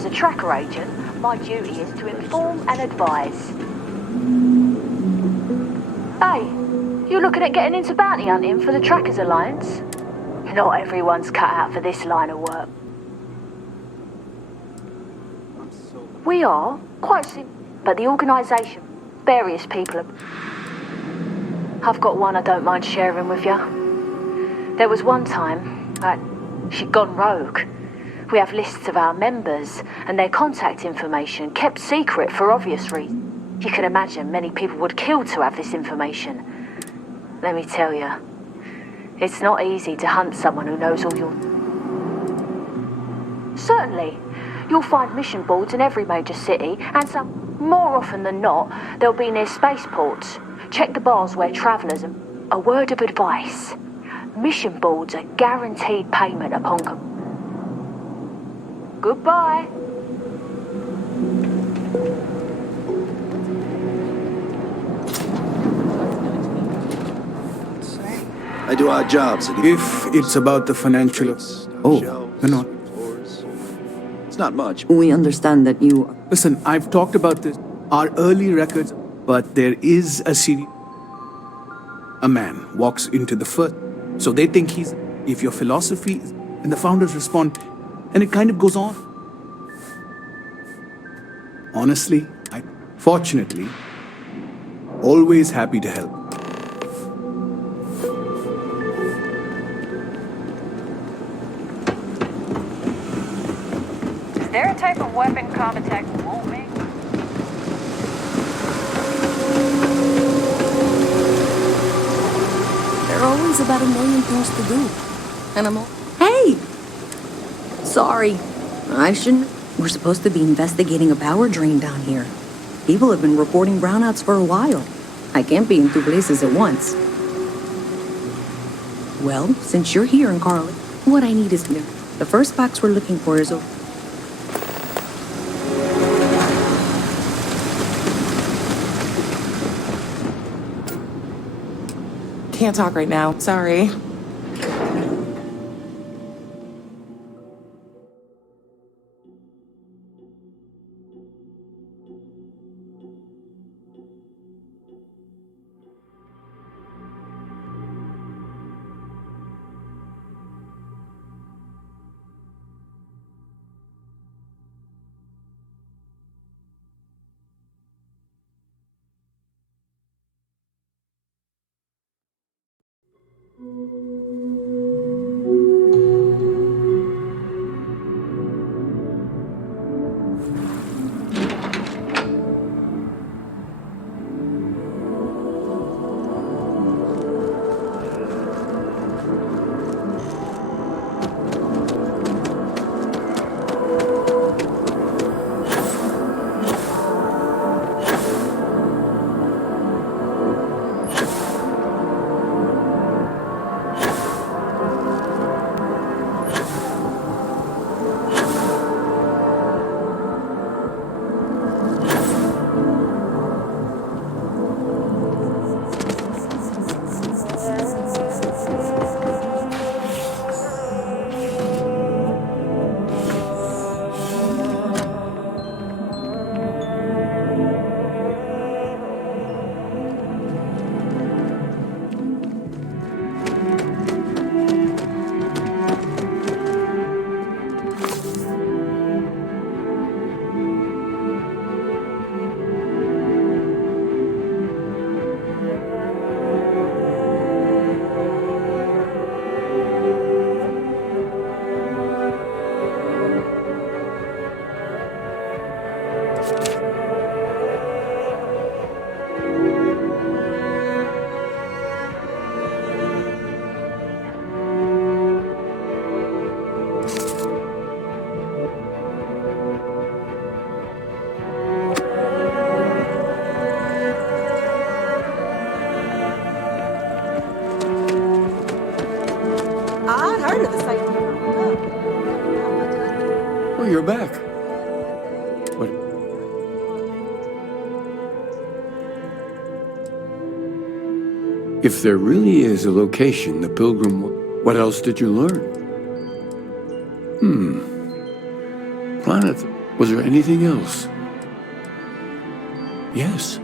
As a tracker agent, my duty is to inform and advise. Hey, you looking at getting into bounty hunting for the Trackers Alliance? Not everyone's cut out for this line of work. We are, quite simple, but the organisation, various people are... I've got one I don't mind sharing with you. There was one time, she'd gone rogue. We have lists of our members and their contact information kept secret for obvious reasons. You can imagine many people would kill to have this information. Let me tell you, it's not easy to hunt someone who knows all your... Certainly, you'll find mission boards in every major city, and some, more often than not, they'll be near spaceports. Check the bars where travellers... A word of advice. Mission boards are guaranteed payment upon... Goodbye. I do odd jobs. If it's about the financial... Oh, you're not. It's not much. We understand that you... Listen, I've talked about this. Our early records, but there is a series. A man walks into the first. So they think he's... If your philosophy... And the founders respond... And it kind of goes on. Honestly, fortunately, always happy to help. Is there a type of weapon combat tech won't make? There are always about a million things to do. And I'm all... Hey! Sorry. I shouldn't... We're supposed to be investigating a power drain down here. People have been reporting brownouts for a while. I can't be in two places at once. Well, since you're here in Carly, what I need is clear. The first box we're looking for is over. Can't talk right now. Sorry. Oh, you're back. What? If there really is a location the Pilgrim... What else did you learn? Planet... Was there anything else? Yes.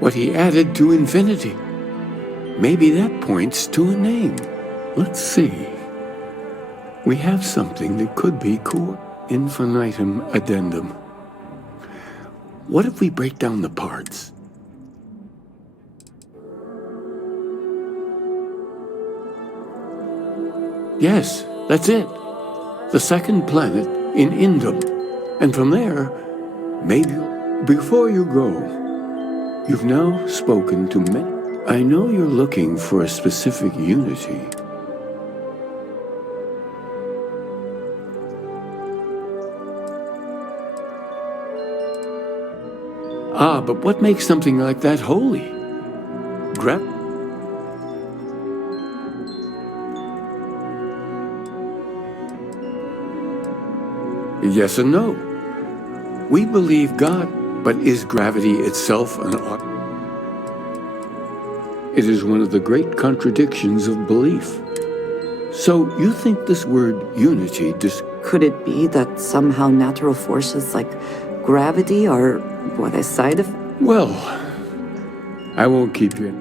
What he added to infinity. Maybe that points to a name. Let's see. We have something that could be core infinitum addendum. What if we break down the parts? Yes, that's it. The second planet in Indum. And from there, maybe... Before you go, you've now spoken to many. I know you're looking for a specific unity. Ah, but what makes something like that holy? Yes and no. We believe God, but is gravity itself an art? It is one of the great contradictions of belief. So you think this word unity Could it be that somehow natural forces like gravity are what a side effect? Well, I won't keep you.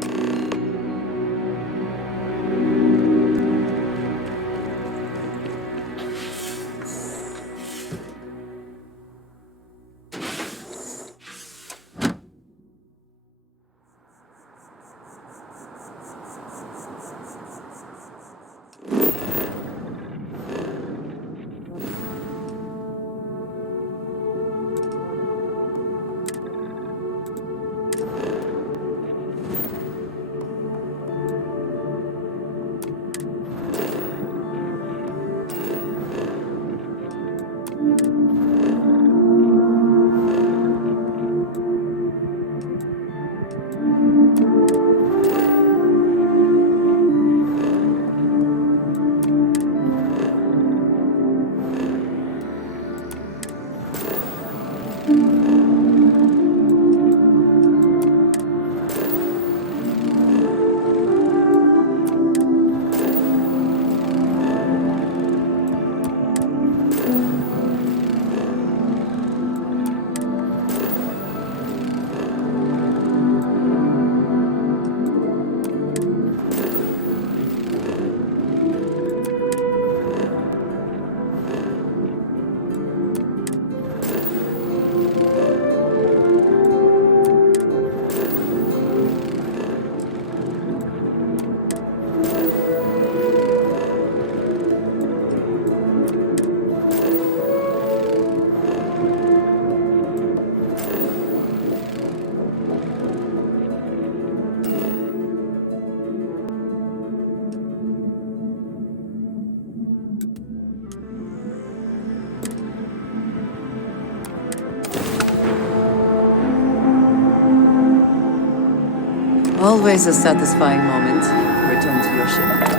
Always a satisfying moment to return to your ship.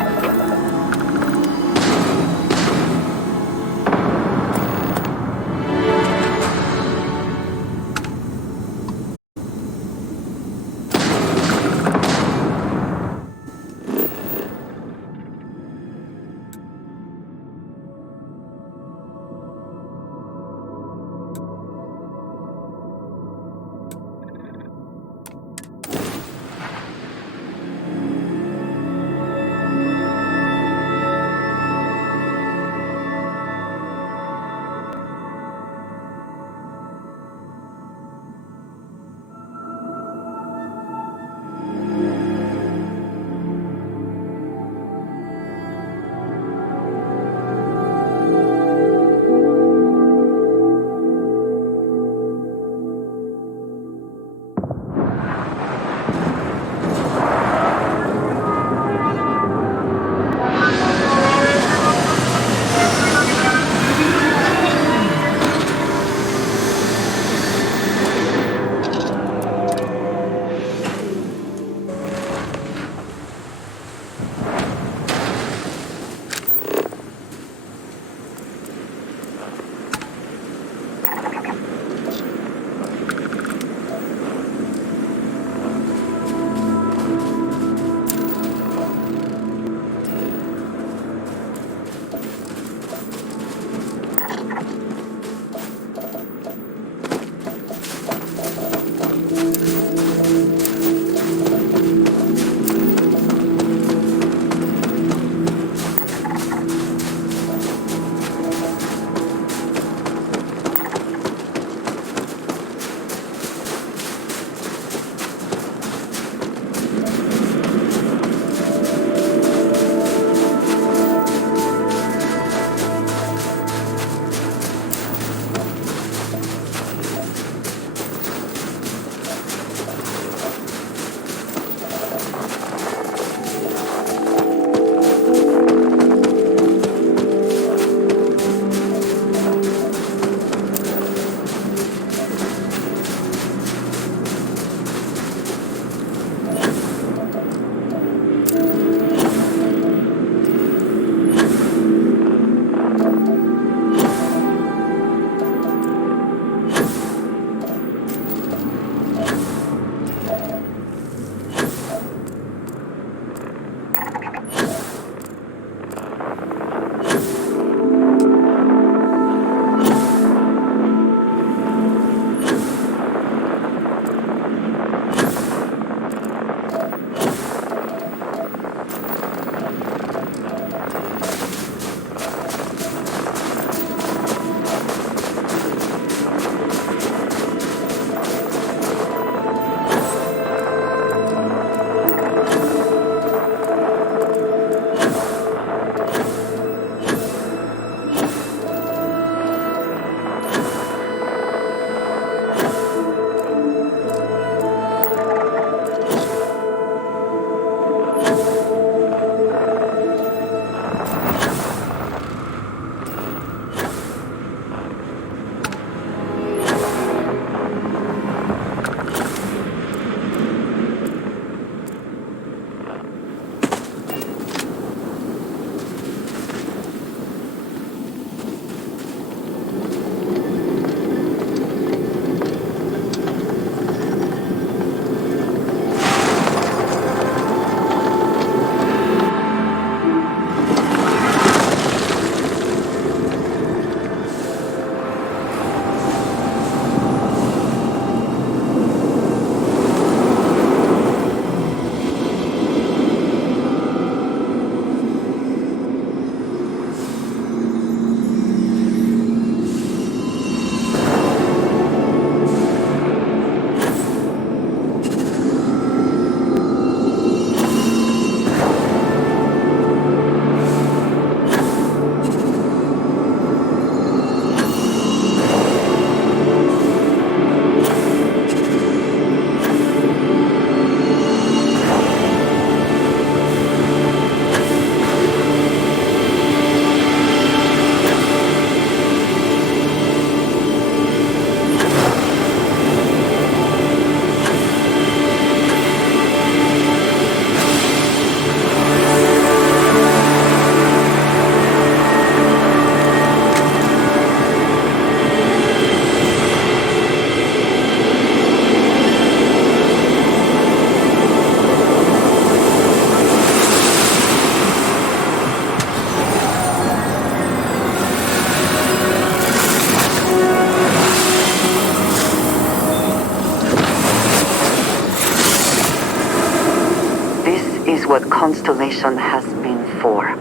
mission has been for.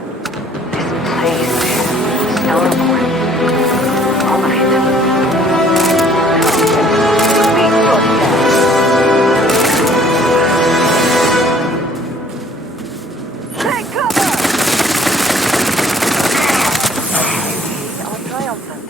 This place, Starfield, all of it. Big footsteps. Take cover! We are triumphant.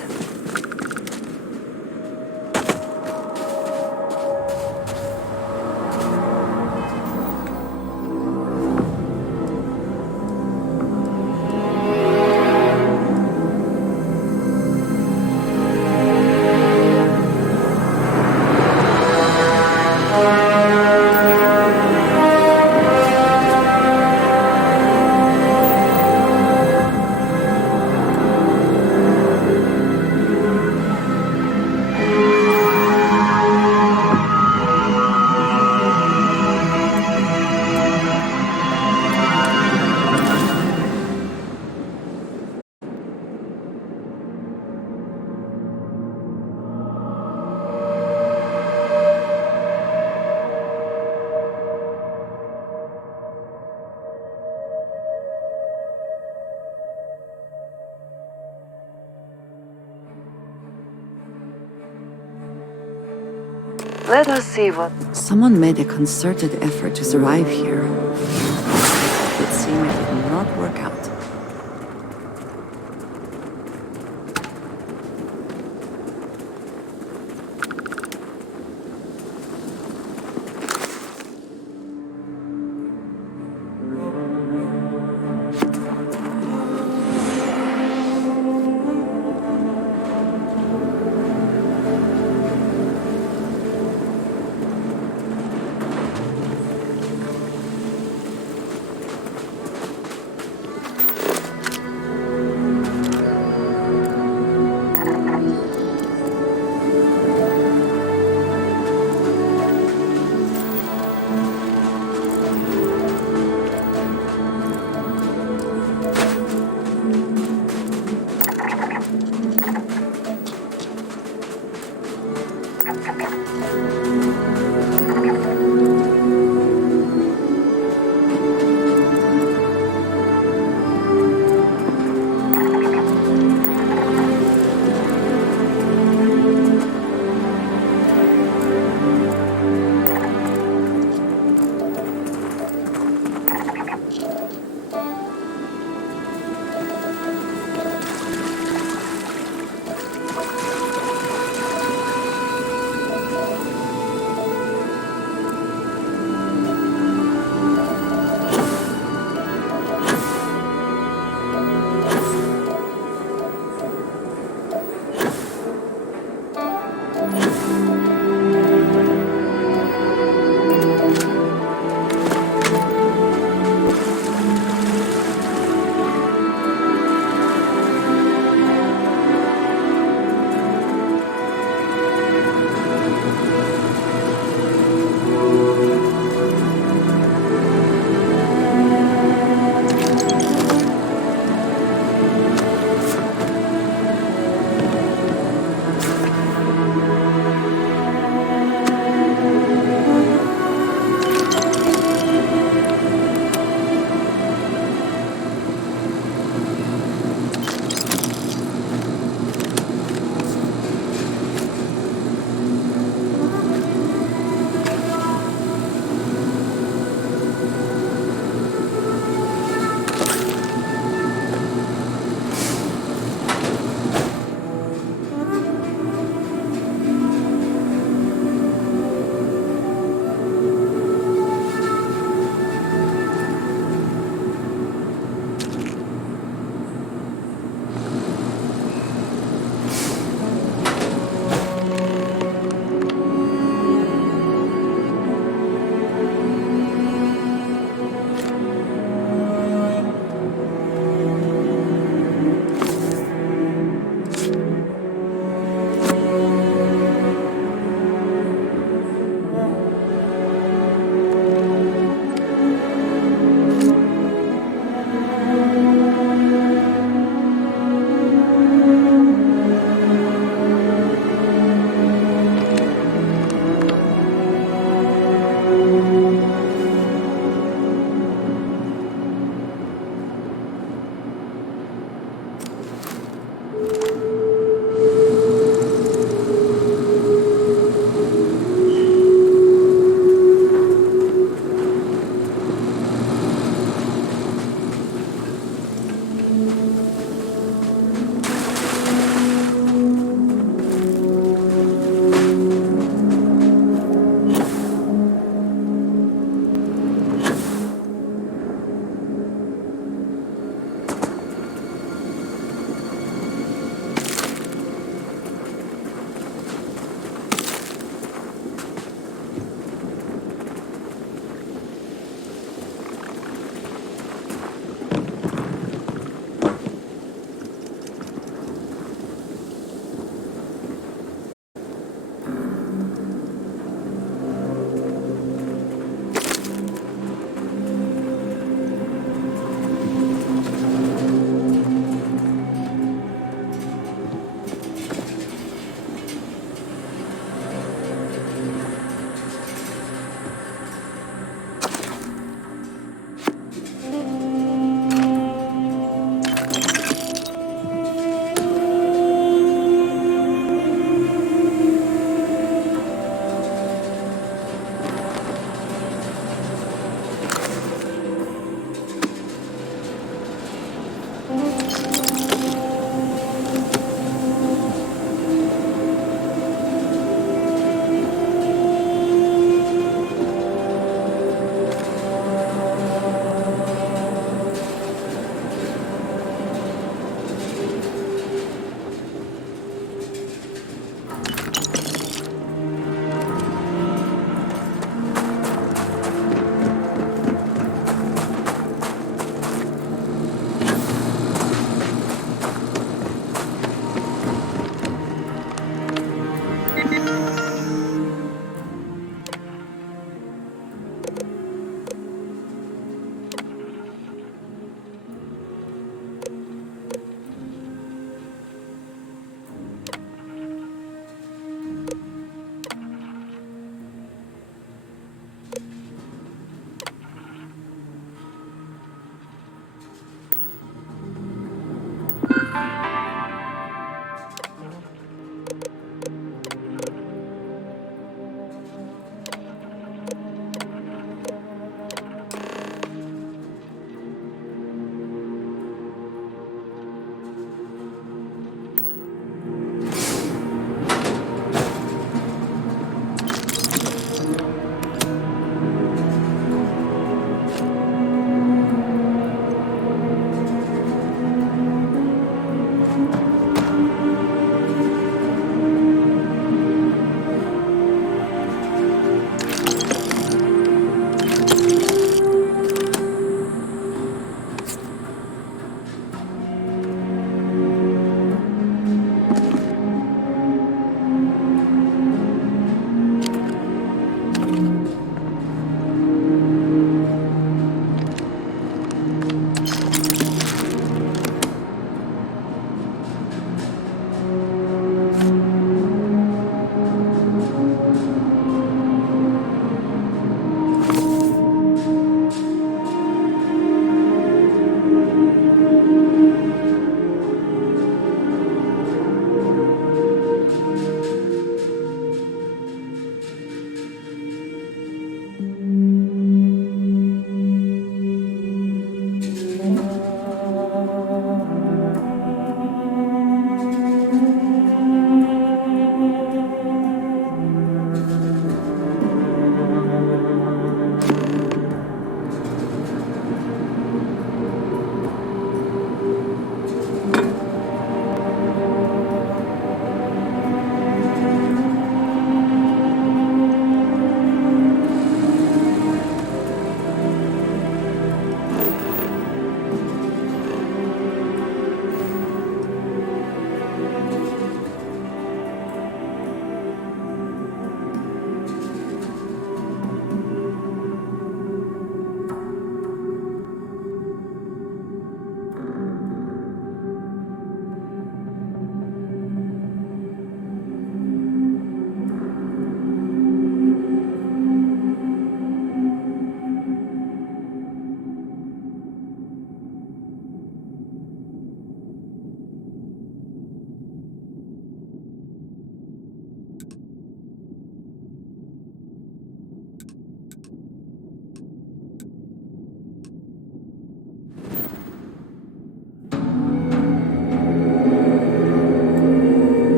Let us see what. Someone made a concerted effort to survive here. It seemed it did not work out.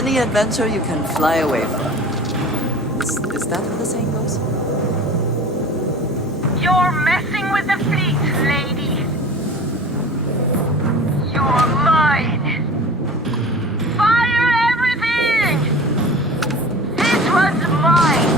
any adventure you can fly away from. Is that how the saying goes? You're messing with the fleet, lady. You're mine. Fire everything! This one's mine.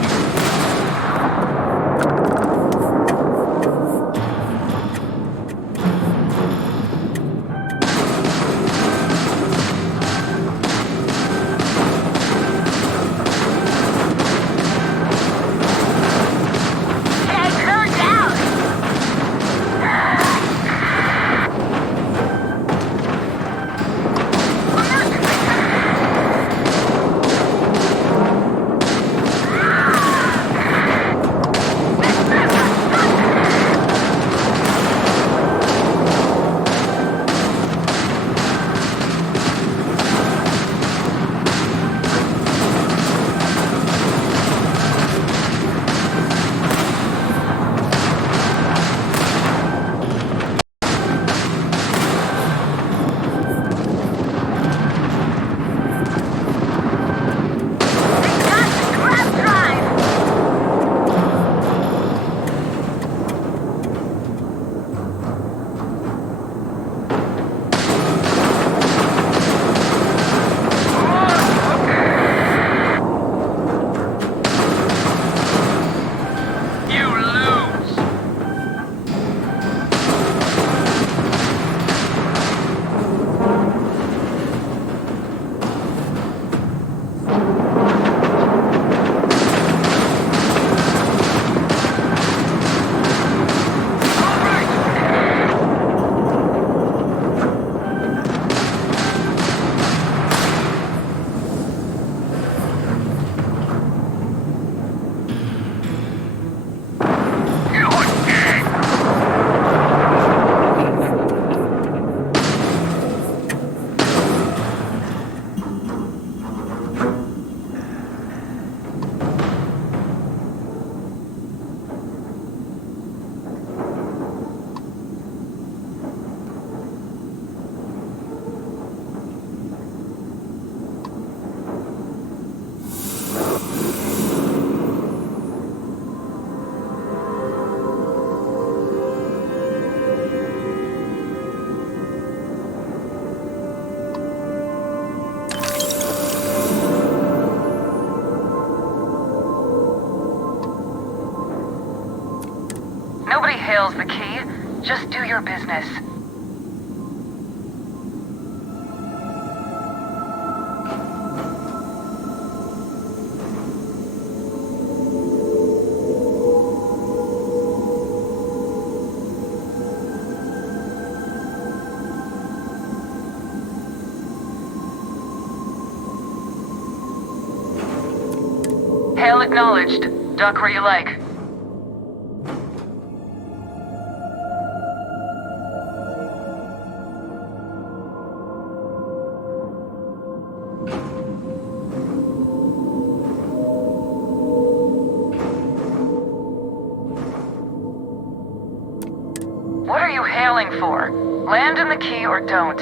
Nobody hails the key. Just do your business. Hail acknowledged. Dock where you like. What are you hailing for? Land in the key or don't.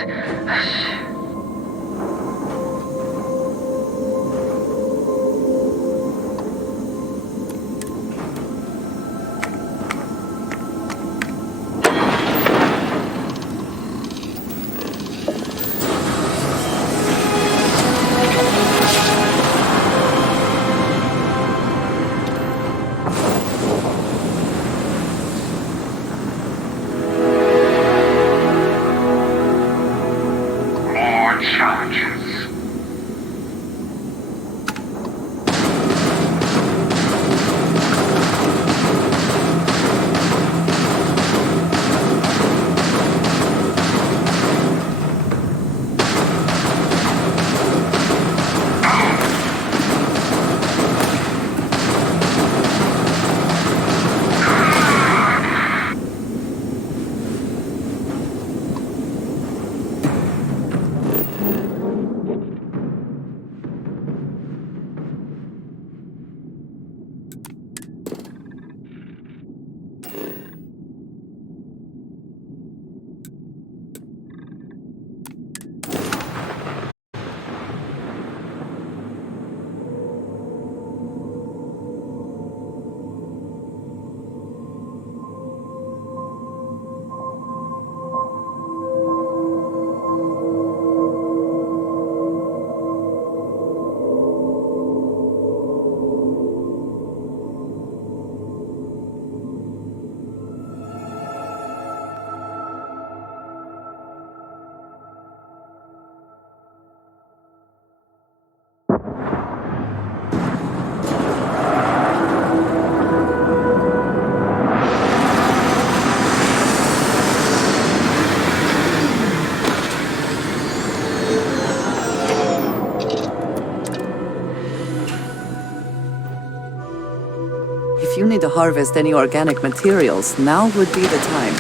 harvest any organic materials, now would be the time.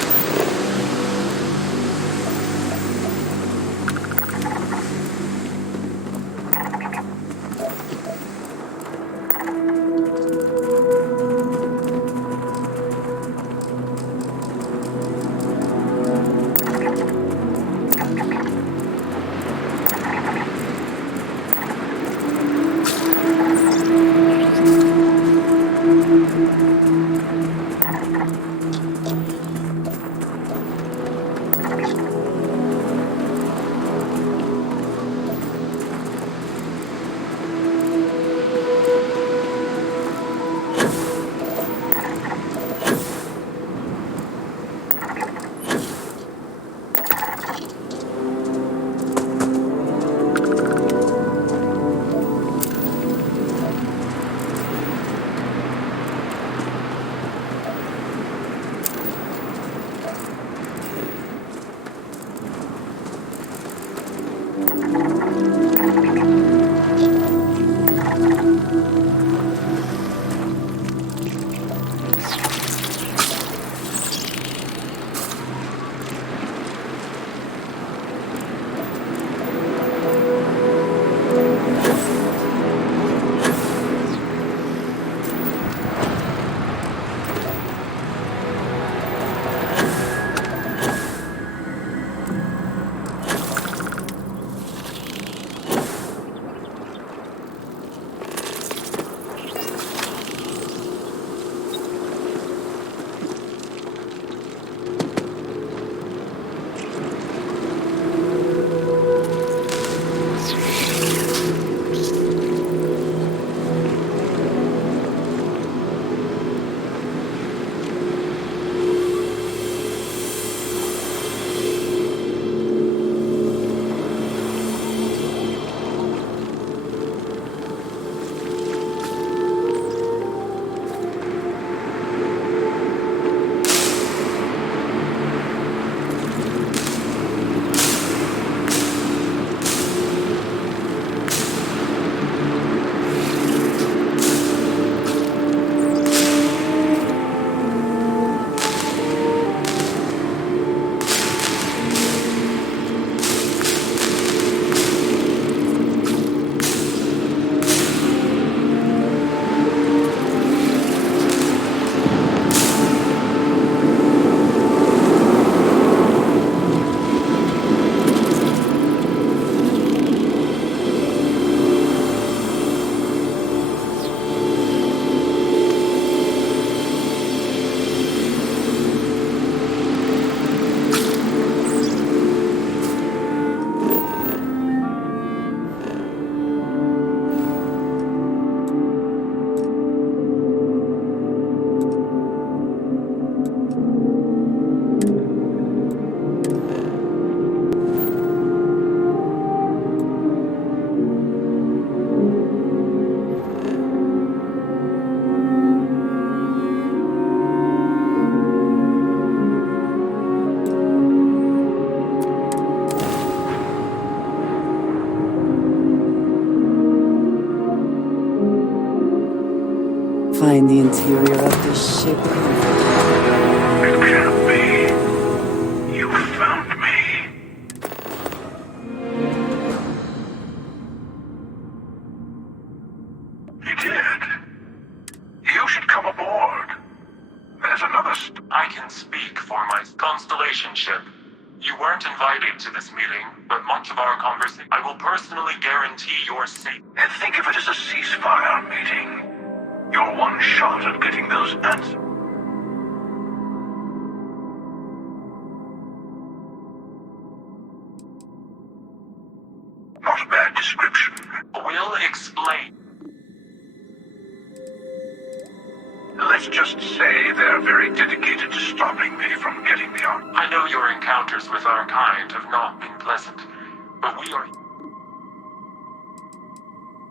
Find the interior of this ship comfortable. It can't be. You found me. You did. You should come aboard. There's another I can speak for my Constellation ship. You weren't invited to this meeting, but much of our conversation, I will personally guarantee your safety. And think of it as a ceasefire meeting. You're one shot at getting those answers. Not a bad description. We'll explain. Let's just say they're very dedicated to stopping me from getting the art. I know your encounters with our kind have not been pleasant, but we are...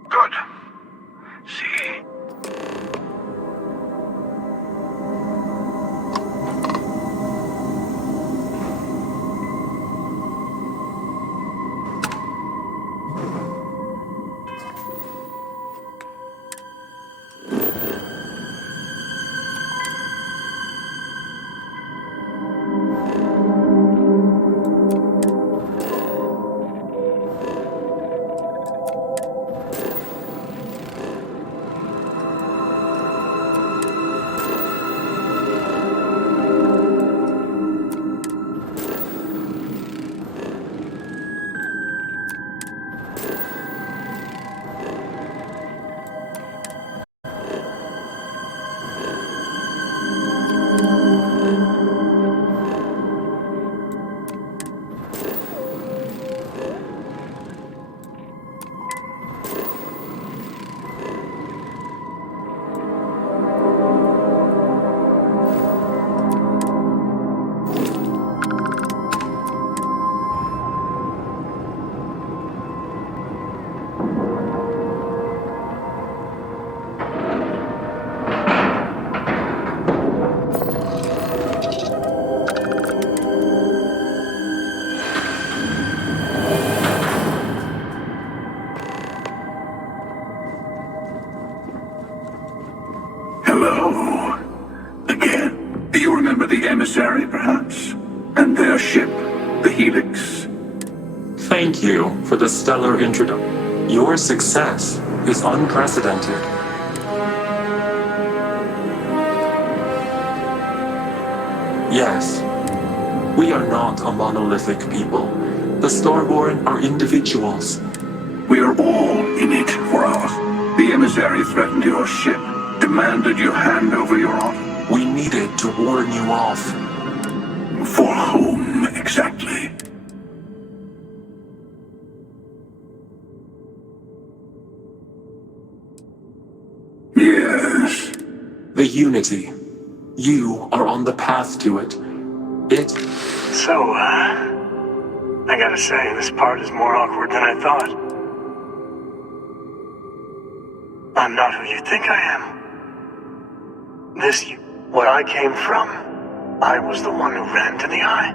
Good. See? emissary, perhaps? And their ship, the Helix. Thank you for the stellar introduction. Your success is unprecedented. Yes, we are not a monolithic people. The Starborn are individuals. We are all in it for ours. The emissary threatened your ship, demanded you hand over your honor. We needed to warn you off. For whom, exactly? Yes. The Unity. You are on the path to it. So, I gotta say, this part is more awkward than I thought. I'm not who you think I am. What I came from, I was the one who ran to the Eye.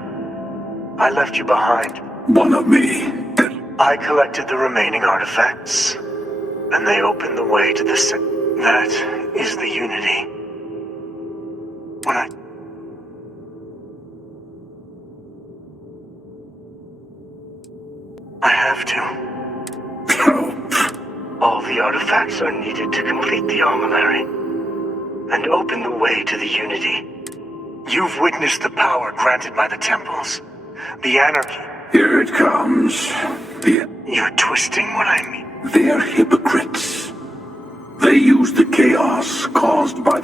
I left you behind. One of me. I collected the remaining artifacts, and they opened the way to the that is the Unity. When I have to. All the artifacts are needed to complete the armillary and open the way to the Unity. You've witnessed the power granted by the temples, the anarchy. Here it comes. You're twisting what I mean. They're hypocrites. They used the chaos caused by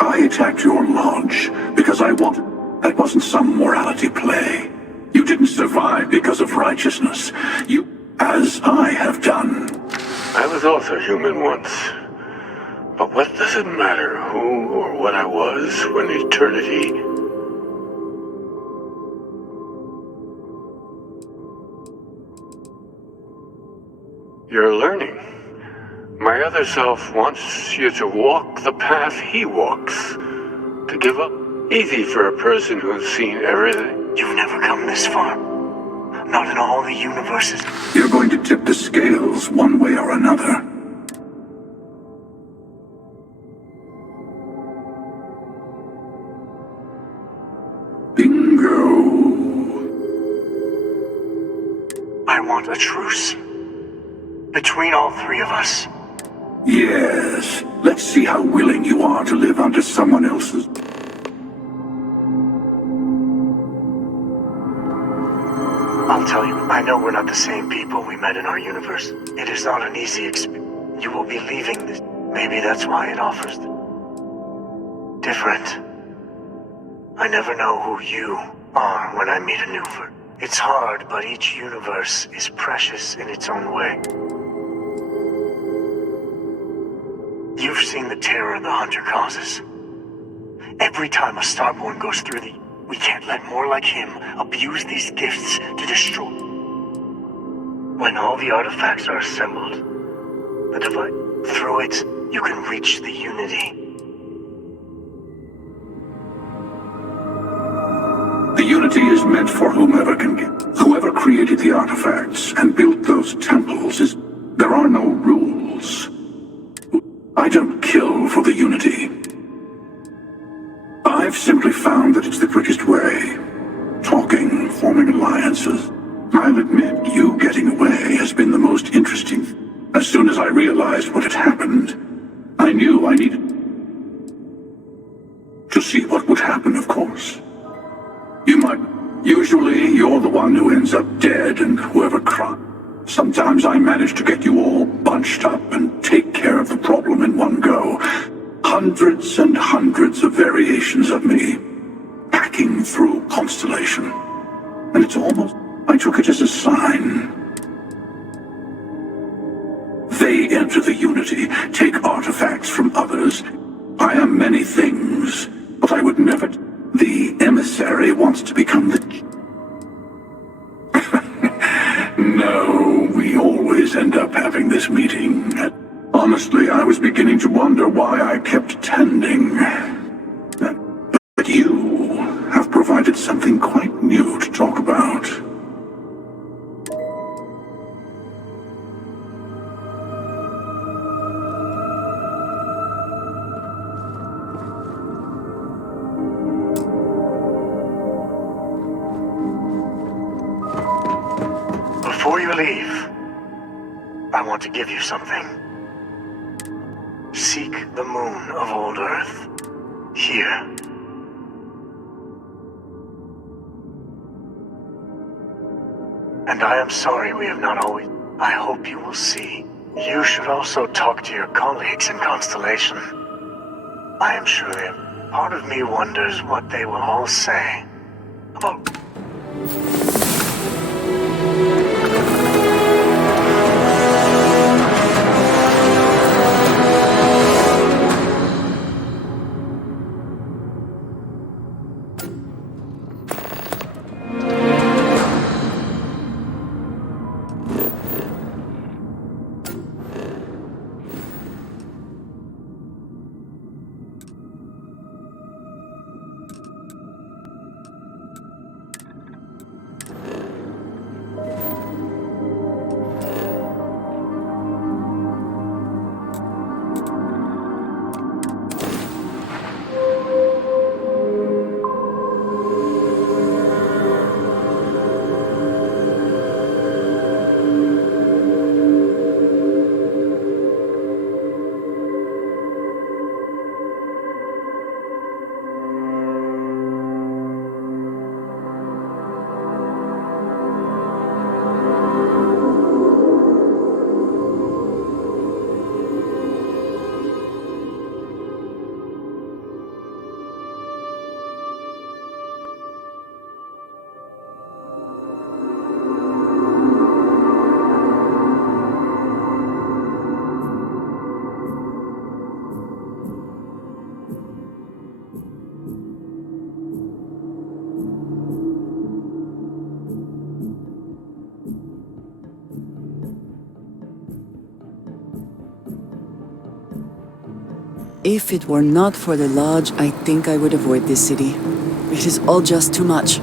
I attacked your lodge because I wanted. That wasn't some morality play. You didn't survive because of righteousness. As I have done. I was also human once. But what does it matter who or what I was when eternity... You're learning. My other self wants you to walk the path he walks. To give up. Easy for a person who's seen everything. You've never come this far. Not in all the universes. You're going to tip the scales one way or another. Bingo. I want a truce. Between all three of us. Yes. Let's see how willing you are to live under someone else's... I'll tell you, I know we're not the same people we met in our universe. It is not an easy experience. You will be leaving this. Maybe that's why it offers different. I never know who you are when I meet a new person. It's hard, but each universe is precious in its own way. You've seen the terror the Hunter causes. Every time a Starborn goes through we can't let more like him abuse these gifts to destroy. When all the artifacts are assembled, the device, through it, you can reach the Unity. The Unity is meant for whomever can get. Whoever created the artifacts and built those temples is... There are no rules. I don't kill for the Unity. I've simply found that it's the quickest way. Talking, forming alliances. I'll admit, you getting away has been the most interesting. As soon as I realized what had happened, I knew I needed to see what would happen, of course. Usually, you're the one who ends up dead and whoever cries. Sometimes I manage to get you all bunched up and take care of the problem in one go. Hundreds and hundreds of variations of me, hacking through Constellation. And it's almost... I took it as a sign. They enter the Unity, take artifacts from others. I am many things, but I would never... The emissary wants to become the... No, we always end up having this meeting. Honestly, I was beginning to wonder why I kept attending. But you have provided something quite new to talk about. Before you leave, I want to give you something. Seek the moon of old Earth. Here. And I am sorry we have not always... I hope you will see. You should also talk to your colleagues in Constellation. I am sure they have... Part of me wonders what they will all say about... If it were not for the lodge, I think I would avoid this city. It is all just too much.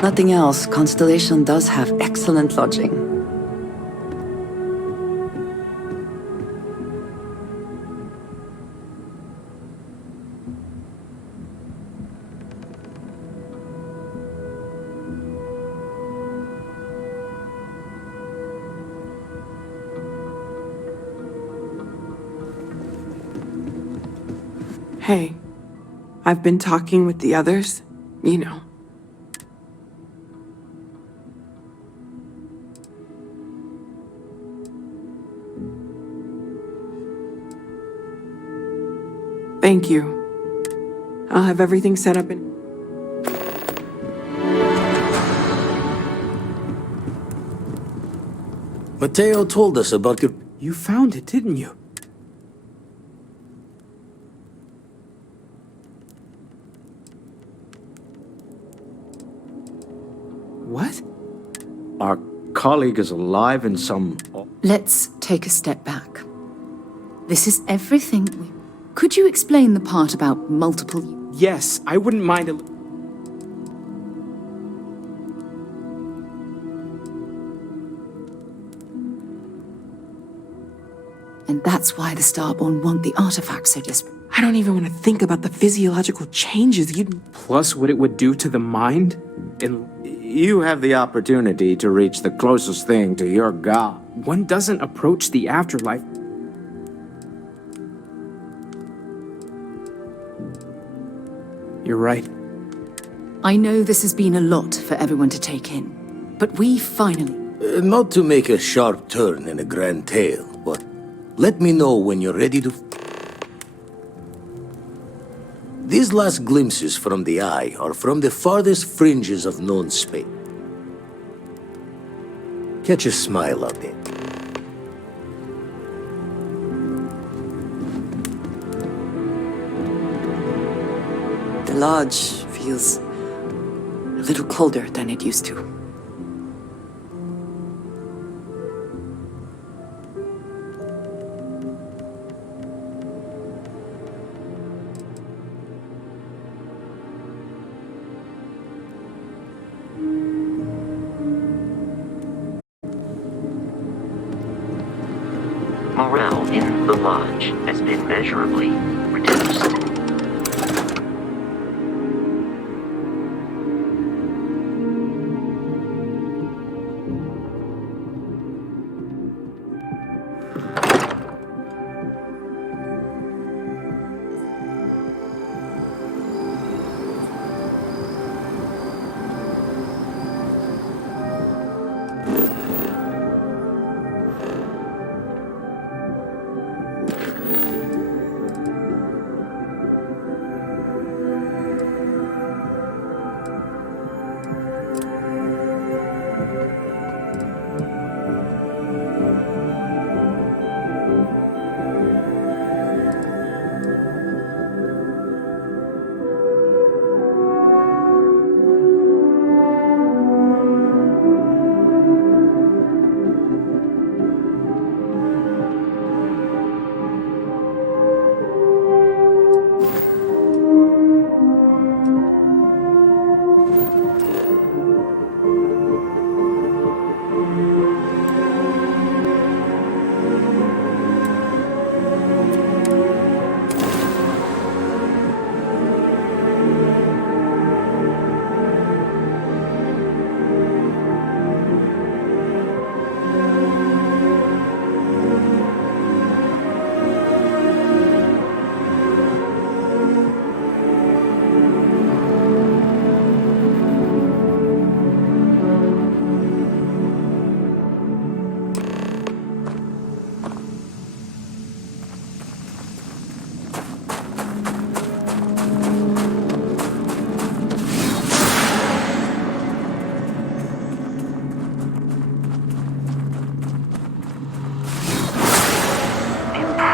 Nothing else, Constellation does have excellent lodging. Hey, I've been talking with the others, you know. Thank you. I'll have everything set up in... Mateo told us about your... You found it, didn't you? What? Our colleague is alive in some... Let's take a step back. This is everything we... Could you explain the part about multiple... Yes, I wouldn't mind a... And that's why the Starborn want the artifacts so desperate. I don't even want to think about the physiological changes you'd... Plus what it would do to the mind? And You have the opportunity to reach the closest thing to your god. one doesn't approach the afterlife. You're right. I know this has been a lot for everyone to take in, but we finally... Not to make a sharp turn in a grand tale, but let me know when you're ready to... These last glimpses from the eye are from the farthest fringes of known space. Catch a smile out there. The lodge feels a little colder than it used to. Morale in the lodge has been measurably reduced.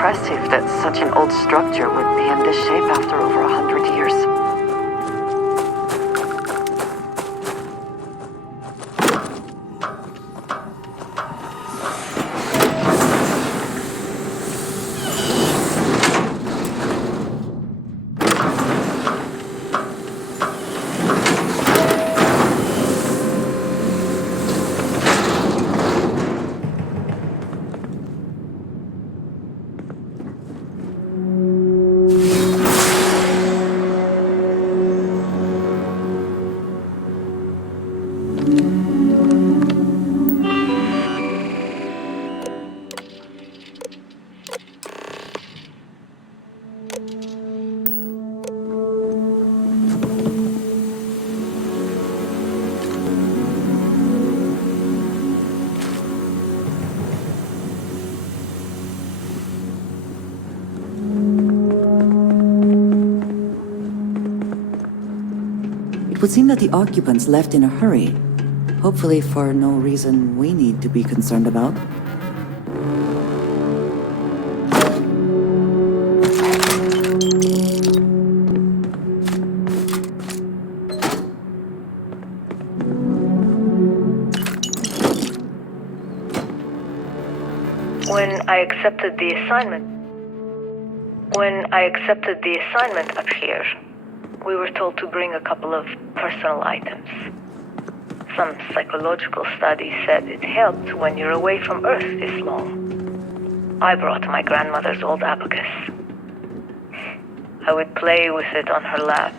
Impressive that such an old structure would be in this shape after over 100 years. It would seem that the occupants left in a hurry. Hopefully for no reason we need to be concerned about. When I accepted the assignment up here, we were told to bring a couple of personal items. Some psychological studies said it helped when you're away from Earth this long. I brought my grandmother's old abacus. I would play with it on her lap,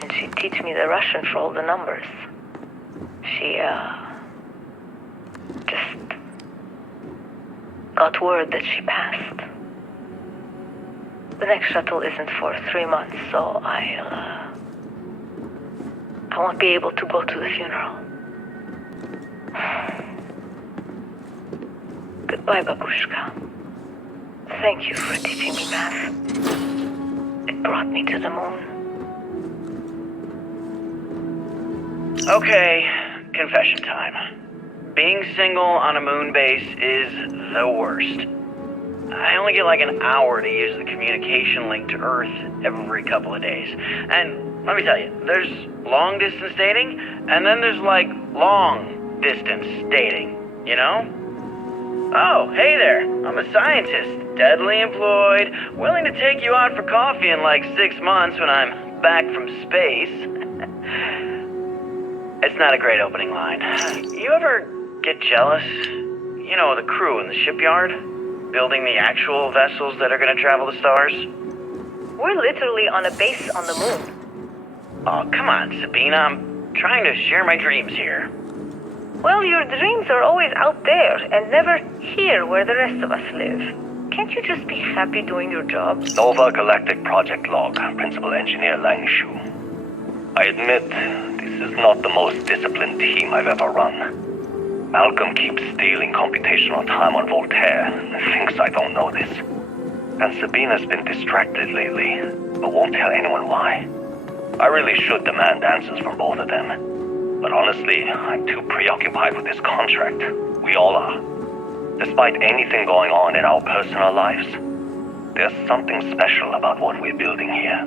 and she'd teach me the Russian for all the numbers. She, just got word that she passed. The next shuttle isn't for 3 months, so I won't be able to go to the funeral. Goodbye, Babushka. Thank you for teaching me math. It brought me to the moon. Okay, confession time. Being single on a moon base is the worst. I only get like an hour to use the communication link to Earth every couple of days. And let me tell you, there's long distance dating, and then there's like long distance dating, you know? Oh, hey there, I'm a scientist, deadly employed, willing to take you out for coffee in like 6 months when I'm back from space. It's not a great opening line. You ever get jealous? You know, the crew in the shipyard? Building the actual vessels that are gonna travel the stars? We're literally on a base on the moon. Oh, come on, Sabina. I'm trying to share my dreams here. Well, your dreams are always out there and never here where the rest of us live. Can't you just be happy doing your job? Nova Galactic Project Log, Principal Engineer Lang Shu. I admit, this is not the most disciplined team I've ever run. Malcolm keeps stealing computational time on Voltaire and thinks I don't know this. And Sabina's been distracted lately, but won't tell anyone why. I really should demand answers from both of them. But honestly, I'm too preoccupied with this contract. We all are. Despite anything going on in our personal lives, there's something special about what we're building here.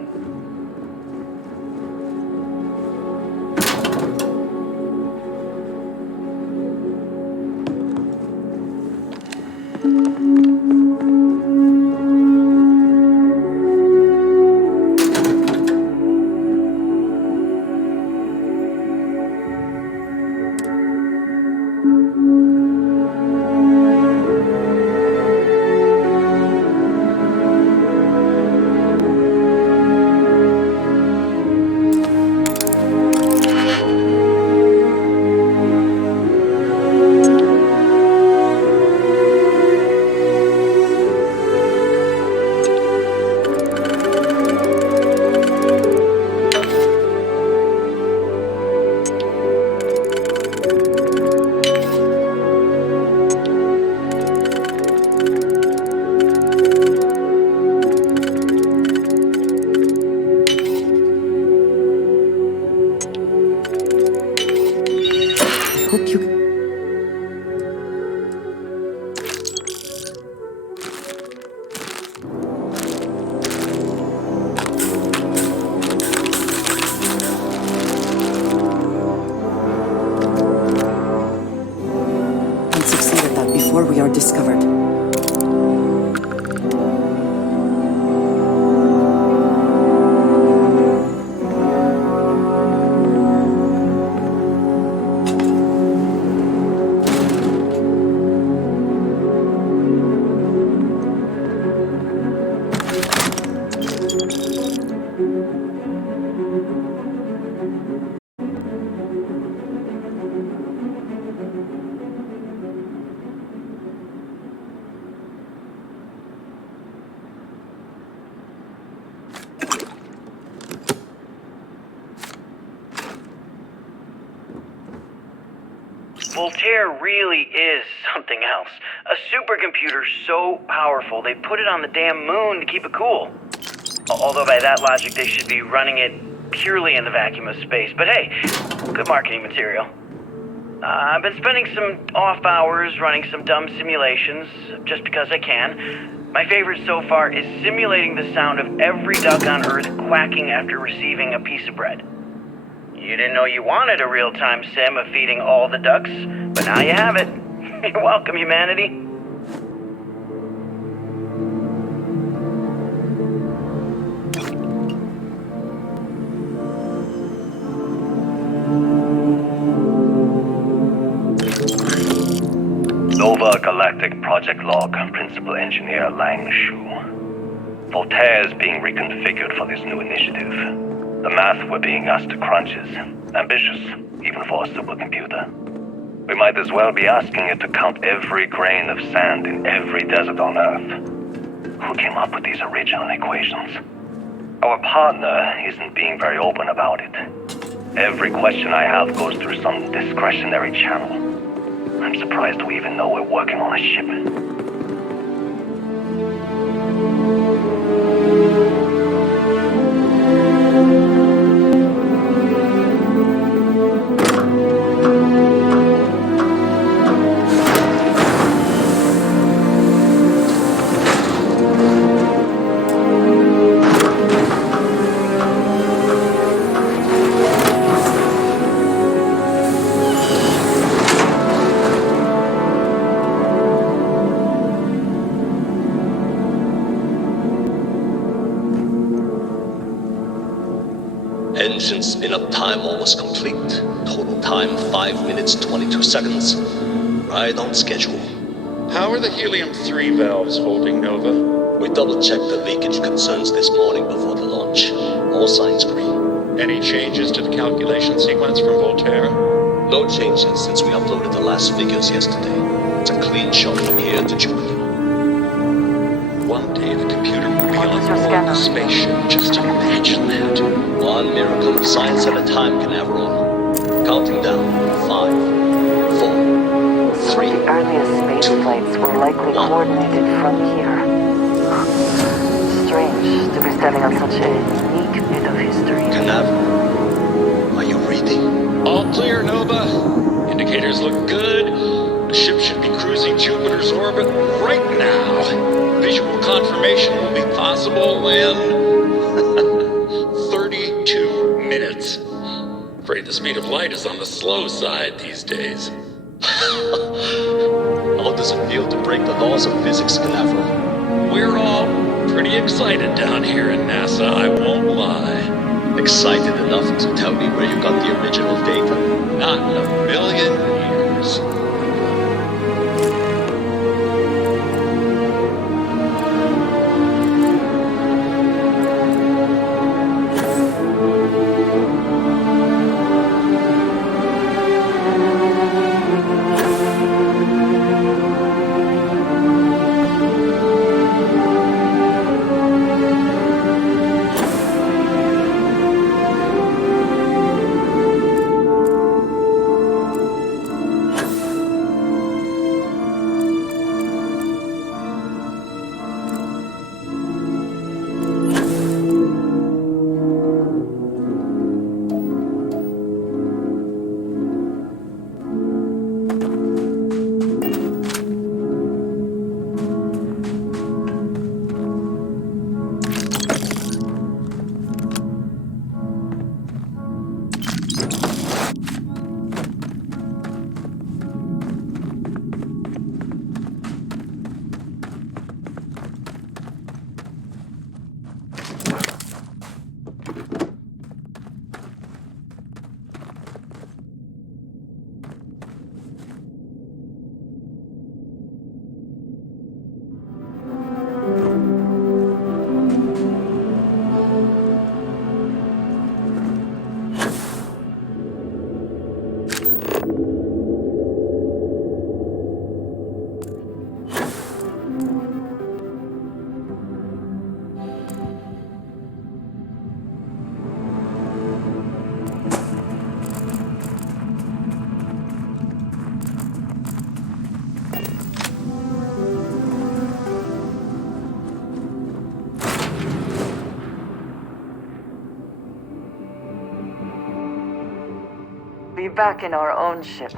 Hope you... can succeed at that before we are discovered. Voltaire really is something else. A supercomputer so powerful they put it on the damn moon to keep it cool. Although by that logic they should be running it purely in the vacuum of space. But hey, good marketing material. I've been spending some off hours running some dumb simulations, just because I can. My favorite so far is simulating the sound of every duck on Earth quacking after receiving a piece of bread. You didn't know you wanted a real-time sim of feeding all the ducks, but now you have it. You're welcome, humanity. Nova Galactic Project Log, Principal Engineer Lang Shu. Voltaire is being reconfigured for this new initiative. The math we're being asked to crunch is ambitious, even for a supercomputer. We might as well be asking it to count every grain of sand in every desert on Earth. Who came up with these original equations? Our partner isn't being very open about it. Every question I have goes through some discretionary channel. I'm surprised we even know we're working on a ship. Engine spin-up time almost complete. Total time 5 minutes 22 seconds. Right on schedule. How are the helium-3 valves holding, Nova? We double-checked the leakage concerns this morning before the launch. All signs green. Any changes to the calculation sequence from Voltaire? No changes since we uploaded the last figures yesterday. It's a clean shot from here to Jupiter. One day the computer will be on board the spaceship. Just imagine that. One miracle of science at a time, Canaveral. Counting down. 5, 4, 3. The earliest space flights were likely coordinated from here. Strange to be standing on such a unique bit of history. Canaveral, are you reading? All clear, Nova. Indicators look good. The ship should be cruising Jupiter's orbit right now. Visual confirmation will be possible in 32 minutes. Afraid the speed of light is on the slow side these days. How does it feel to break the laws of physics, Canaveral? We're all pretty excited down here in NASA, I won't lie. Excited enough to tell me where you got the original data? Not in a million years. Be back in our own ship.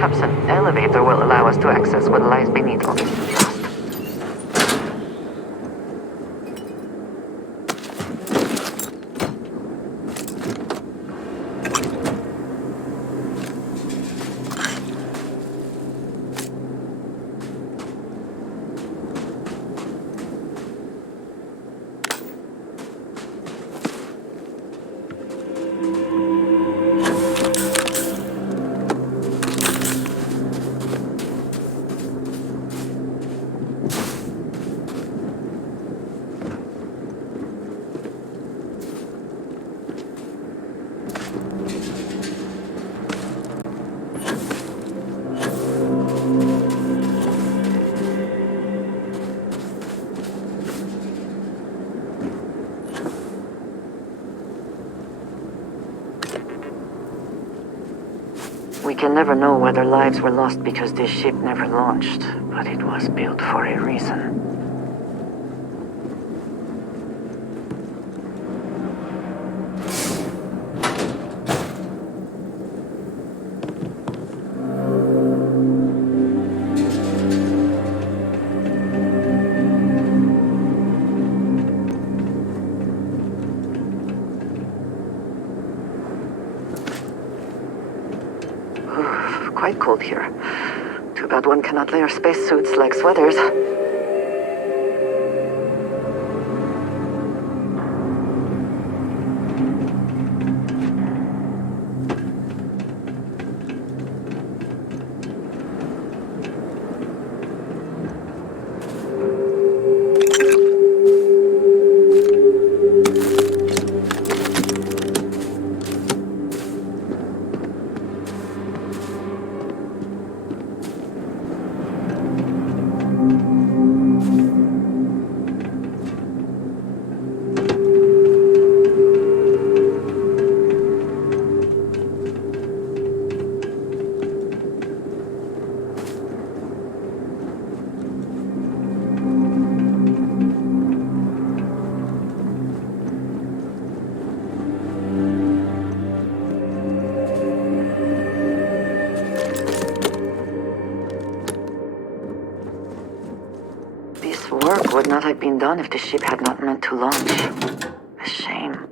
Perhaps an elevator will allow us to access what lies beneath all this dust. We can never know whether lives were lost because this ship never launched, but it was built for a reason. Quite cold here. Too bad one cannot layer spacesuits like sweaters. This work would not have been done if the ship had not meant to launch. A shame.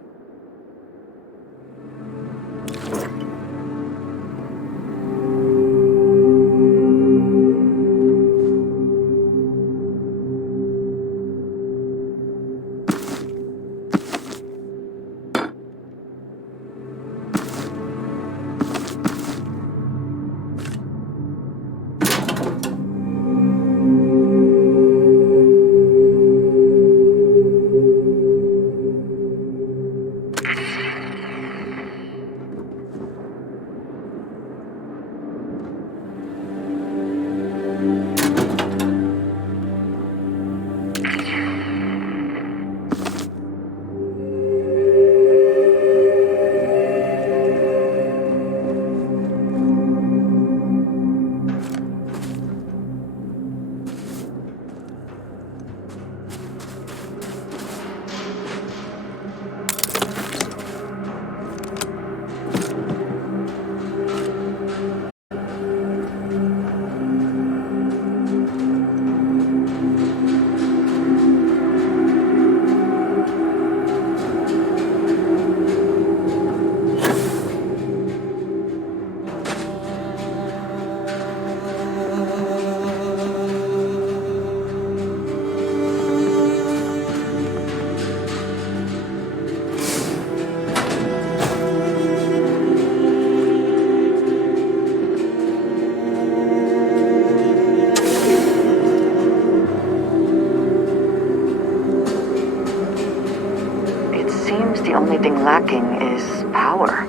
The only thing lacking is power.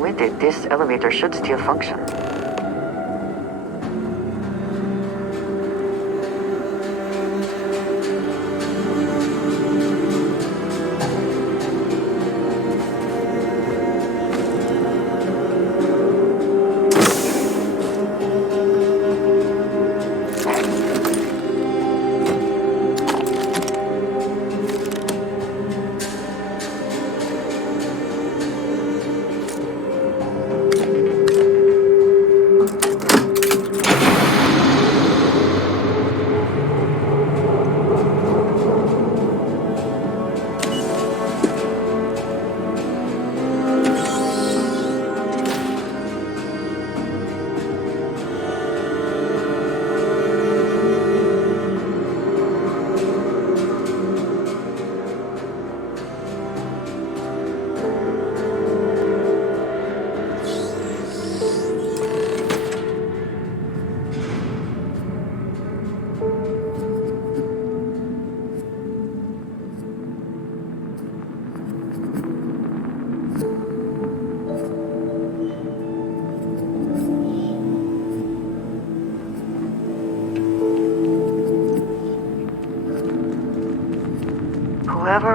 With it, this elevator should still function.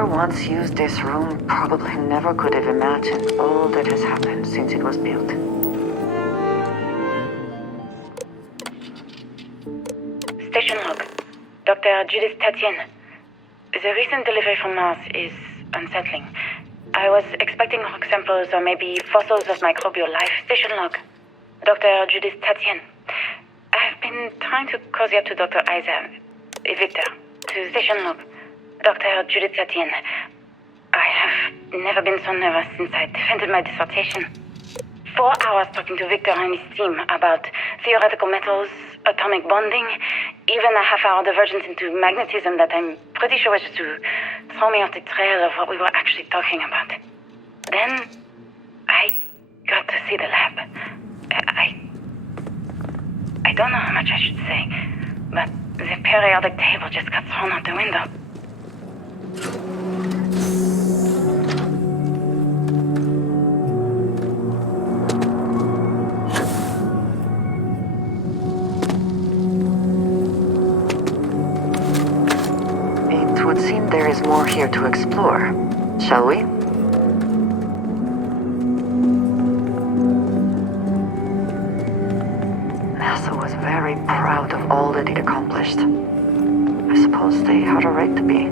once used this room probably never could have imagined all that has happened since it was built. Station log. Dr. Judith Tatienne. The recent delivery from Mars is unsettling. I was expecting rock samples or maybe fossils of microbial life. Station log. Dr. Judith Tatienne. I've been trying to cozy up to Dr. Victor. To station log. Dr. Judith Tatienne. I have never been so nervous since I defended my dissertation. 4 hours talking to Victor and his team about theoretical metals, atomic bonding, even a half-hour divergence into magnetism that I'm pretty sure was just to throw me off the trail of what we were actually talking about. Then, I got to see the lab. I don't know how much I should say, but the periodic table just got thrown out the window. It would seem there is more here to explore. Shall we? NASA was very proud of all that it accomplished. I suppose they had a right to be.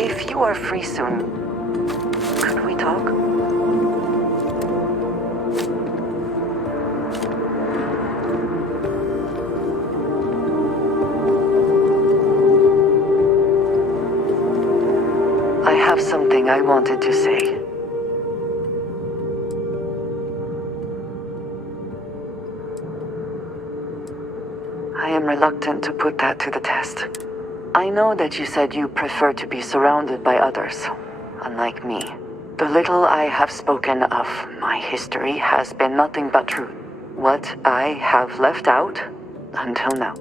If you are free soon, something I wanted to say. I am reluctant to put that to the test. I know that you said you prefer to be surrounded by others, unlike me. The little I have spoken of my history has been nothing but truth. What I have left out until now.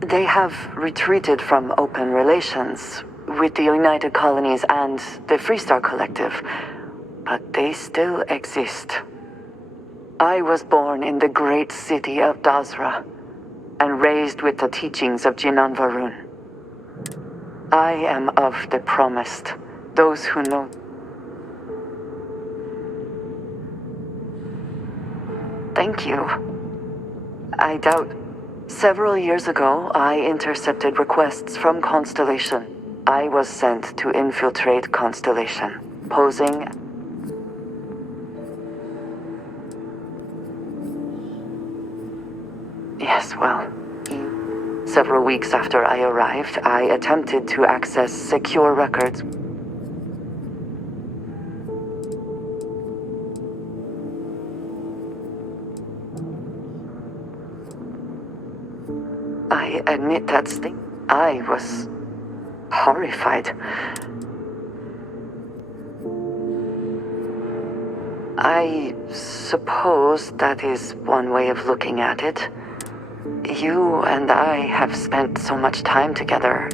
They have retreated from open relations with the United Colonies and the Freestar Collective, but they still exist. I was born in the great city of Dazra and raised with the teachings of Jinan Varun. I am of the promised, those who know. Thank you. I doubt. Several years ago, I intercepted requests from Constellation. I was sent to infiltrate Constellation, posing. Yes, well, several weeks after I arrived, I attempted to access secure records. I admit that I was horrified. I suppose that is one way of looking at it. You and I have spent so much time together.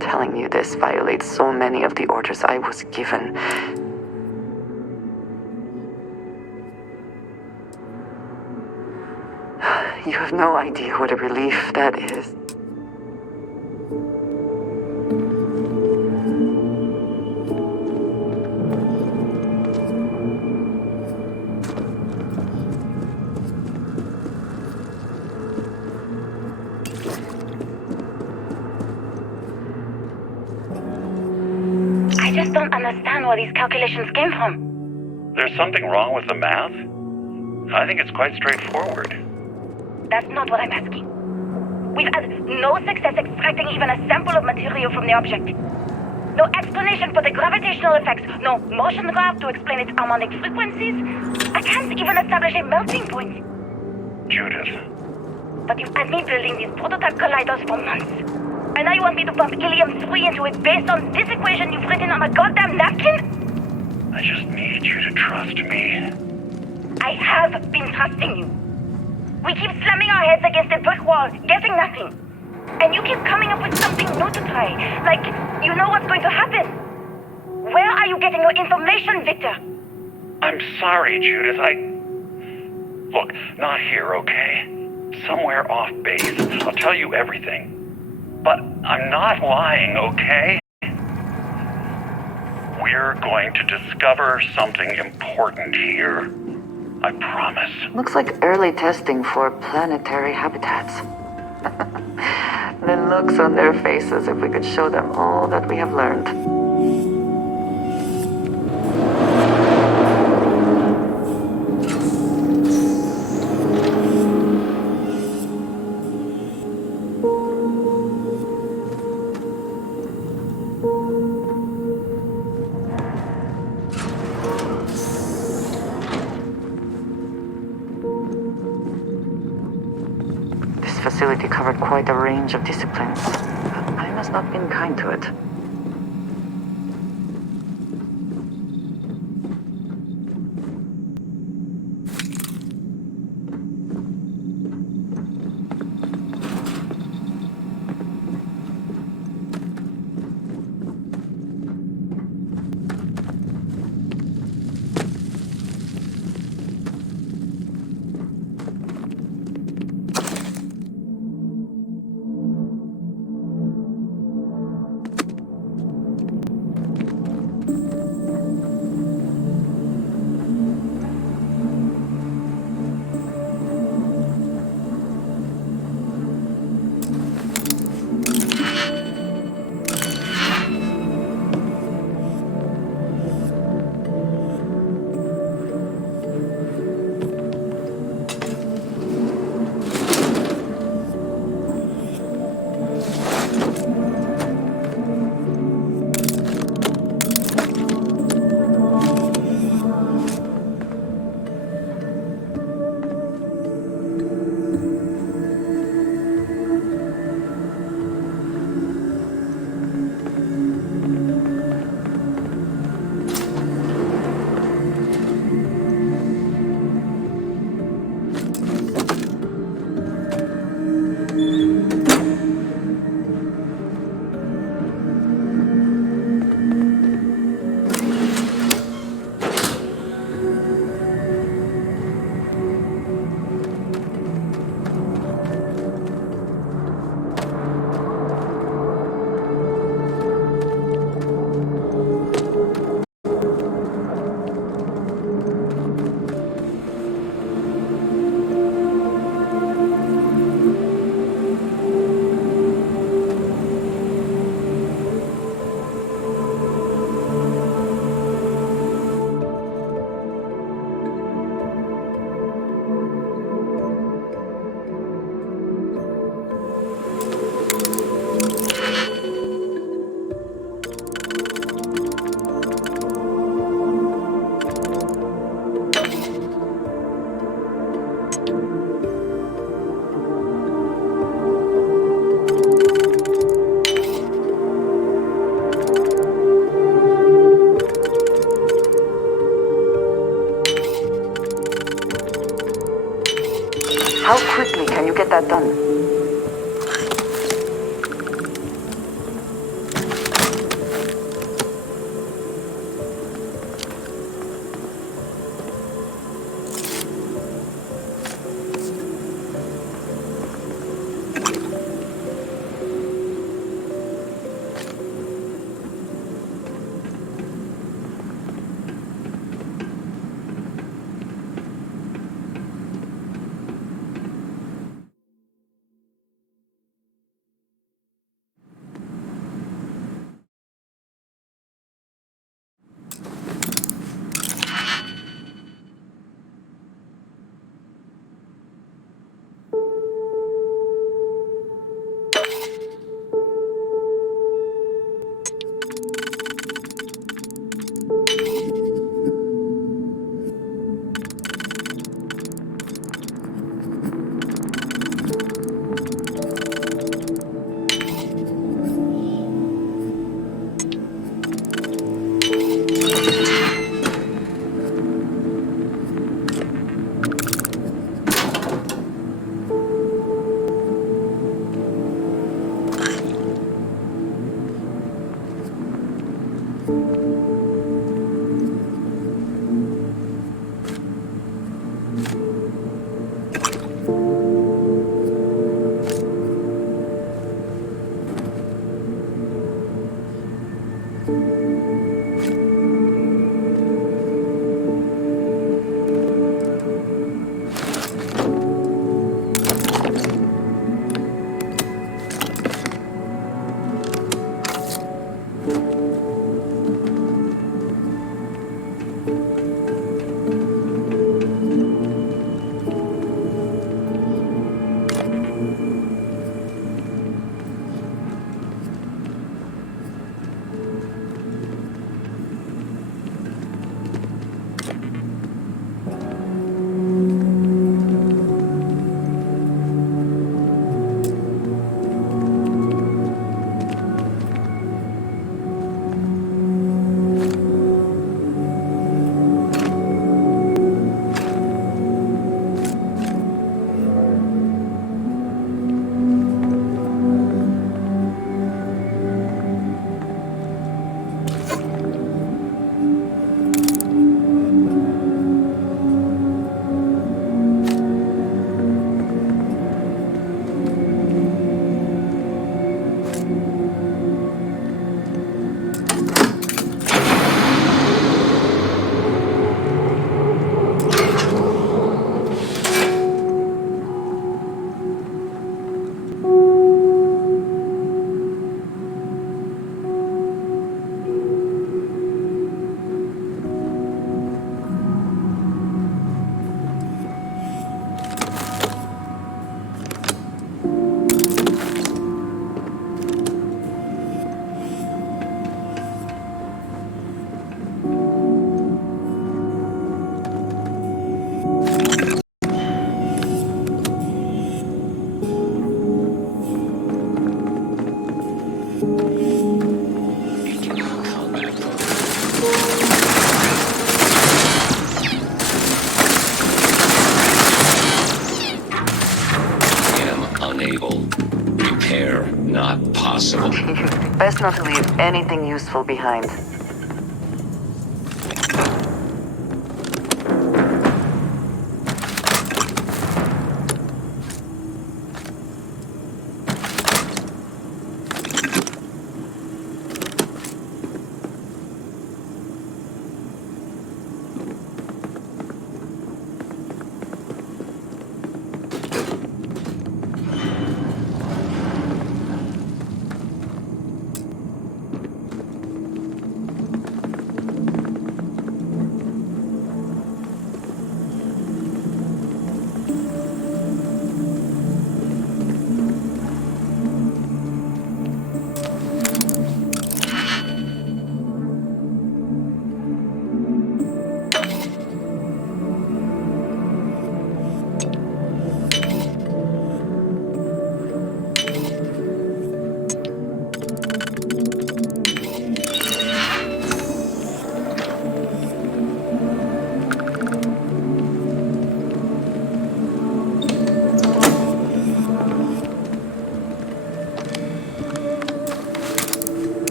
Telling you this violates so many of the orders I was given. You have no idea what a relief that is. I just don't understand where these calculations came from. There's something wrong with the math? I think it's quite straightforward. That's not what I'm asking. We've had no success extracting even a sample of material from the object. No explanation for the gravitational effects, no motion graph to explain its harmonic frequencies. I can't even establish a melting point. Judith. But you've had me building these prototype colliders for months. And now you want me to pump helium-3 into it based on this equation you've written on a goddamn napkin? I just need you to trust me. I have been trusting you. We keep slamming our heads against a brick wall, getting nothing. And you keep coming up with something new to try. Like, you know what's going to happen. Where are you getting your information, Victor? I'm sorry, Judith. Look, not here, okay? Somewhere off base. I'll tell you everything. But I'm not lying, okay? We're going to discover something important here. I promise. Looks like early testing for planetary habitats. The looks on their faces if we could show them all that we have learned. Facility covered quite a range of disciplines. I must not have been kind to it. How quickly can you get that done? Best not to leave anything useful behind.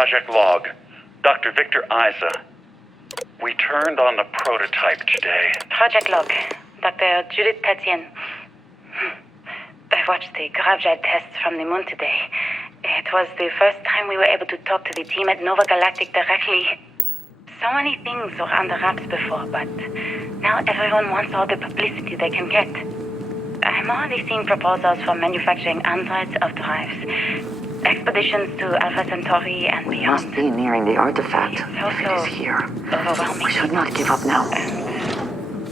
Project Log. Dr. Victor Isa. We turned on the prototype today. Project Log. Dr. Judith Tatien. I watched the gravjet tests from the moon today. It was the first time we were able to talk to the team at Nova Galactic directly. So many things were under wraps before, but now everyone wants all the publicity they can get. I'm already seeing proposals for manufacturing androids of drives. Expeditions to Alpha Centauri and We beyond. must be nearing the artifact. It's If it also is here, overwhelming. we should not give up now.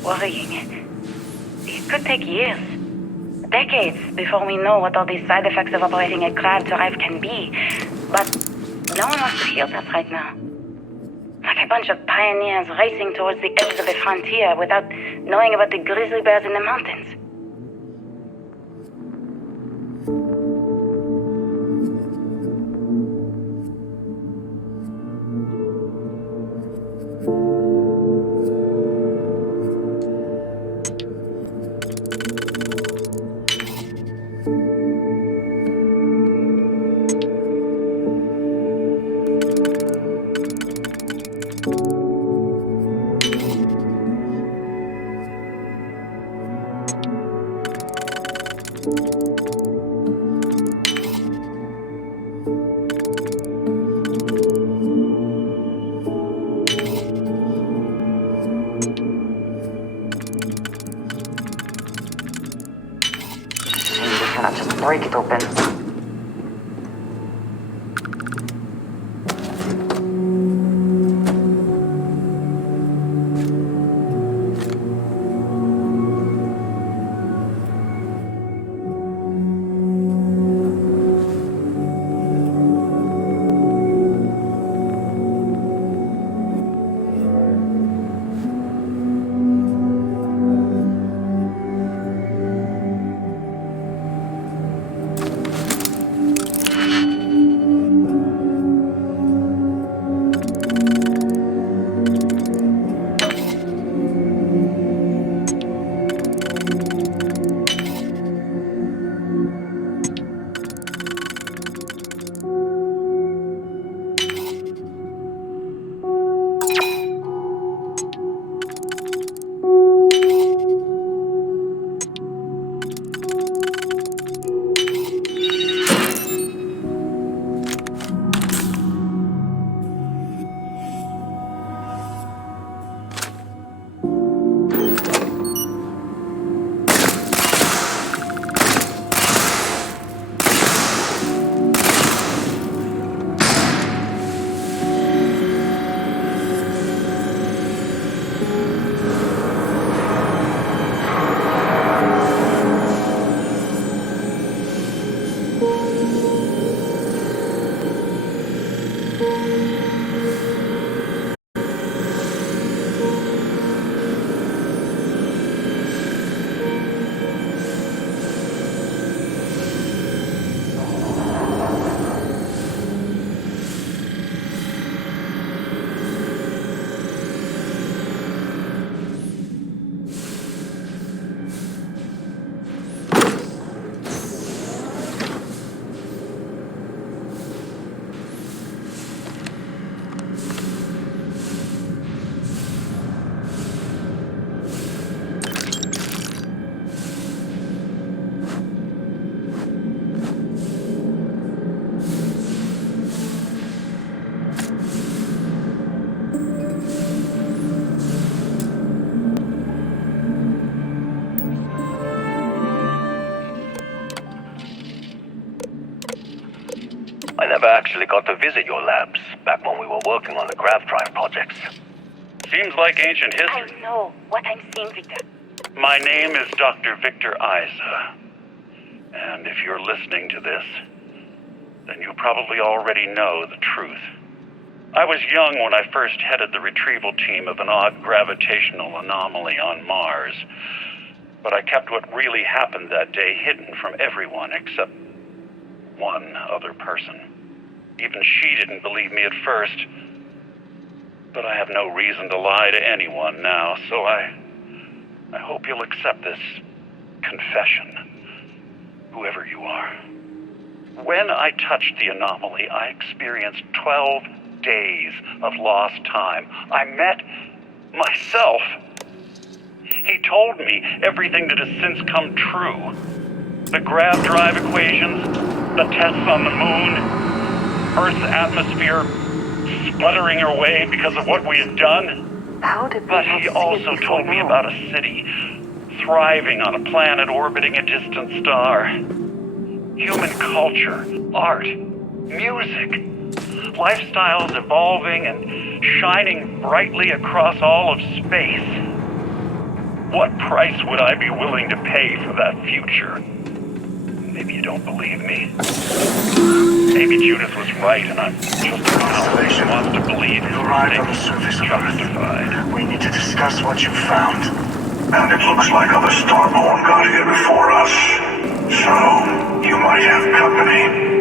Worrying. It could take years, decades, before we know what all these side effects of operating a grav drive can be. But no one wants to hear that right now. Like a bunch of pioneers racing towards the edge of the frontier without knowing about the grizzly bears in the mountains. We cannot just break it open. I never actually got to visit your labs back when we were working on the grav drive projects. Seems like ancient history. I know what I'm seeing, Victor. My name is Dr. Victor Isa. And if you're listening to this, then you probably already know the truth. I was young when I first headed the retrieval team of an odd gravitational anomaly on Mars. But I kept what really happened that day hidden from everyone except one other person. Even she didn't believe me at first. But I have no reason to lie to anyone now, so I hope you'll accept this confession, whoever you are. When I touched the anomaly, I experienced 12 days of lost time. I met myself. He told me everything that has since come true. The grav drive equations, the tests on the moon, Earth's atmosphere sputtering away because of what we had done. But he also told me about a city thriving on a planet orbiting a distant star. Human culture, art, music, lifestyles evolving and shining brightly across all of space. What price would I be willing to pay for that future? Maybe you don't believe me. Maybe Judith was right and I'm just a constellation who wants to believe We've arrived on the surface of Earth. We need to discuss what you found. And it looks like other Starborn got here before us. So, you might have company.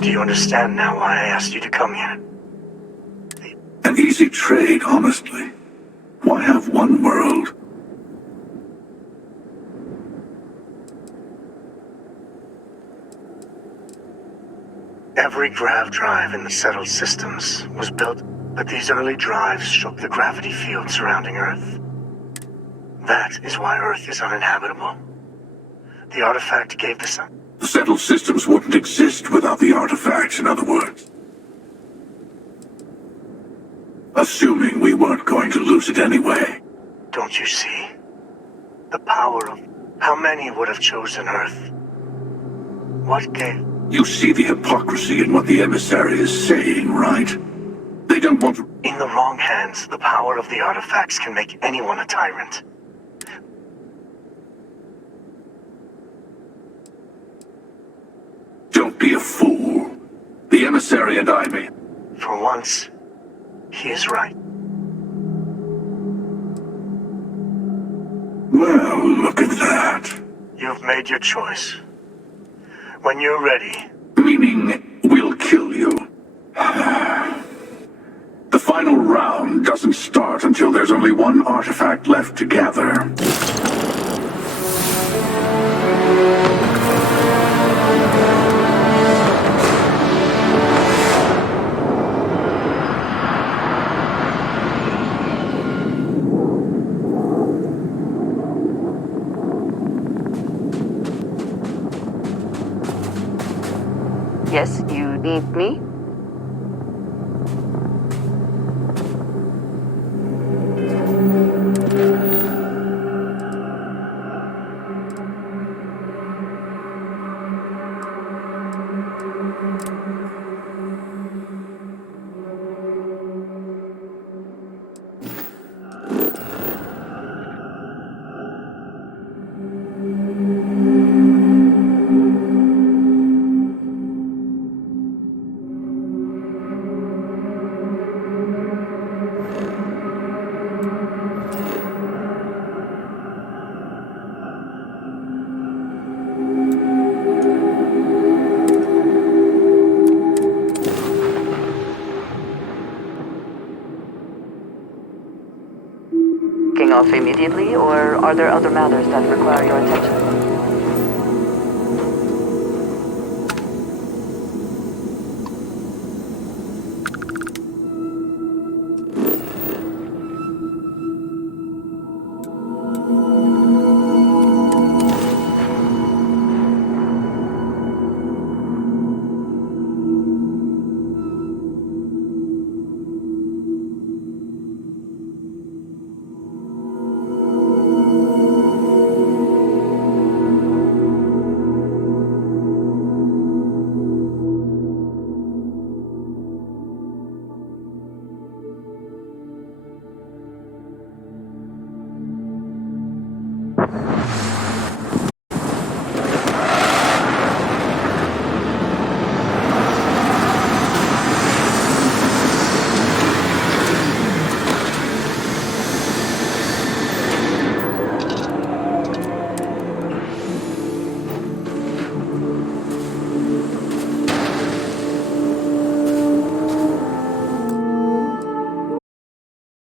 Do you understand now why I asked you to come here? An easy trade, honestly. Why have one world? Every grav drive in the settled systems was built, but these early drives shook the gravity field surrounding Earth. That is why Earth is uninhabitable. The artifact gave the sun. The settled systems wouldn't exist without the artifacts, in other words. Assuming we weren't going to lose it anyway. Don't you see? The power of how many would have chosen Earth? What gave? You see the hypocrisy in what the emissary is saying, right? They don't want to... In the wrong hands, the power of the artifacts can make anyone a tyrant. Don't be a fool. The emissary and I may... For once, he is right. Well, look at that. You've made your choice. When you're ready... Meaning, we'll kill you. The final round doesn't start until there's only one artifact left to gather. Yes, you need me? Off immediately, or are there other matters that require your attention?